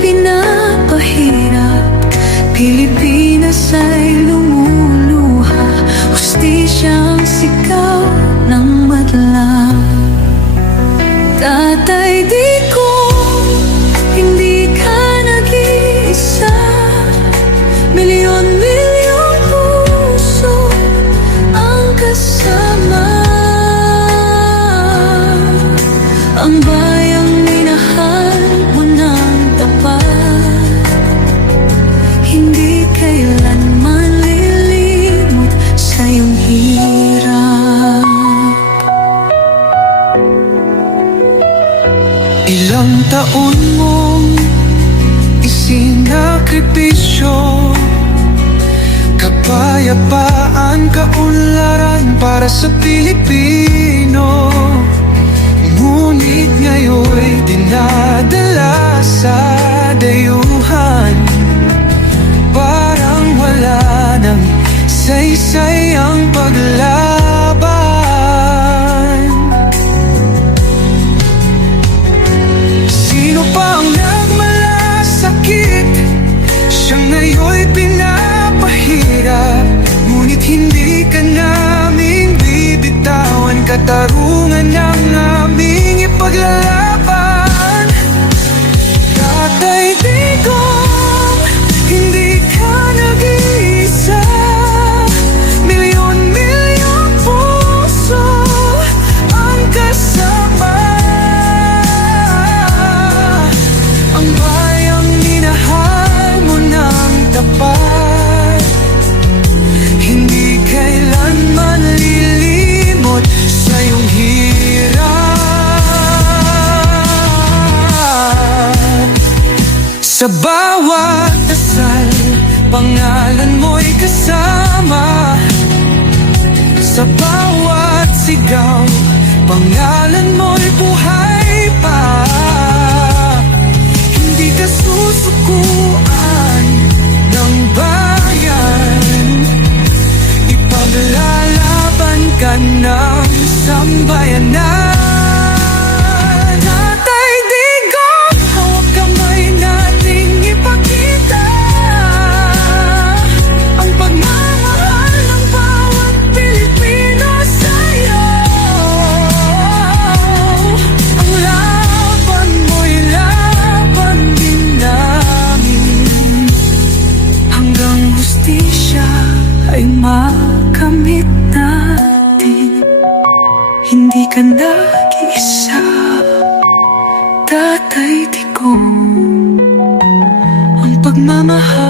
pinapahirap, Pilipinas ay lumuluha, hustisyang sigaw ng madlang. Tatay Digong, hindi ka nag-iisa, milyon-milyong puso ang kasama. Ang bayang minahal mo ng tapat, hindi kailanman lilimot sa iyong hirap. Ilang taon mong isinakripisyo, kapayapaan, kaunlaran para sa Pilipino. Ngunit ngayon'y dinadala sa dayuhan, parang wala nang saysay ang paglaban. Sino pa ang nagmalasakit? Siya ngayon'y pinapahirap, ngunit hindi ka naming bibitawan. Katarungan ng aming ipaglalaban. Tatay Digong, hindi ka nag-iisa, milyon-milyong puso ang kasama. Ang bayang minahal mo ng tapat, hindi kailanman lilimot sa iyong hirap. Sa bawat dasal, pangalan mo'y kasama. Sa bawat sigaw, pangalan mo'y buhay pa. Hindi ka susukuan ng bayan, ipaglalaban ka ng sambayanan. Tatay Digong, hawak kamay nating ipakita ang pagmamahal ng bawat Pilipino sa'yo. Ang laban mo'y laban din namin, hanggang hustisya ay makamit natin. Hindi ka nag-iisa, Tatay Digong. Ang pagmamahal